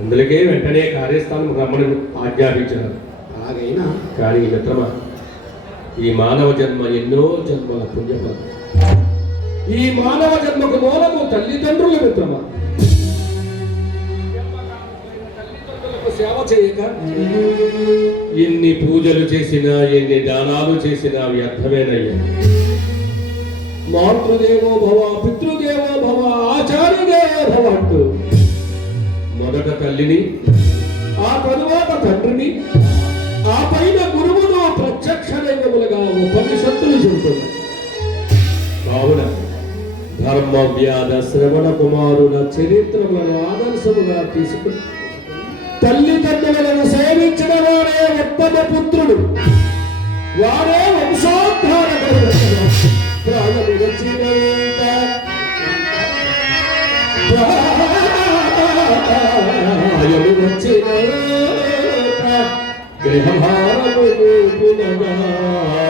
అందుకే వెంటనే కార్యస్థానం రమ్మని ఆజ్ఞాపించారు. అలాగైనా కానీ మిత్రమా, ఈ మానవ జన్మ ఎన్నో జన్మల పుణ్యఫలం. ఈ మానవ జన్మకు మూలము తల్లిదండ్రులు మిత్రమా. తల్లిదండ్రులకు సేవ చేయక ఎన్ని పూజలు చేసినా ఎన్ని దానాలు చేసినా వ్యర్థమేనయ్యా. మాతృదేవో భవ, పితృదేవో భవ, ఆచార్యదేవో భవ అంటూ మొదట తల్లిని, ఆ తరువాత తండ్రిని, ఆ పైన గురువును ప్రత్యక్ష దైవములుగా ఉపనిషత్తులు చెబుతున్నాయి. కావున ధర్మ వ్యాధ శ్రవణ కుమారుల చరిత్రలను ఆదర్శముగా తీసుకుని తల్లిదండ్రులను సేవించిన వారే ఉత్తమ పుత్రుడు, వారే వంశోద్ధారకుడు. ప్రాణము వచ్చినంత ప్రాయము వచ్చినంత గృహభారమును పునగాల్చి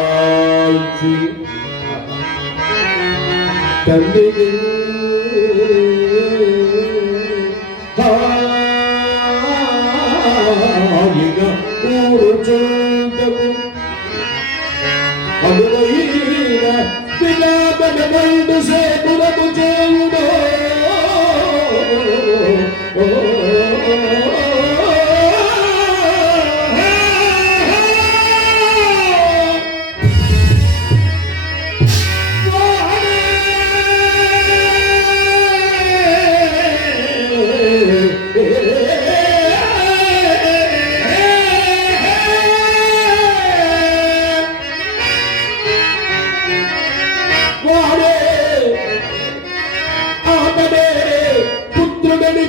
తండ్రి హాయిగా కూర్చుంటకు అనువైన విలాపనమందు సేతులము చేయుడో.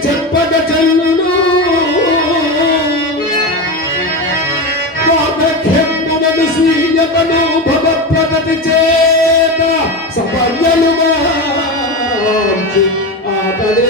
చెప్పక చెల్లును వాదఖ్యమునను స్వీయమను భవ ప్రగతి చేత సపర్యలుగా ఆటడే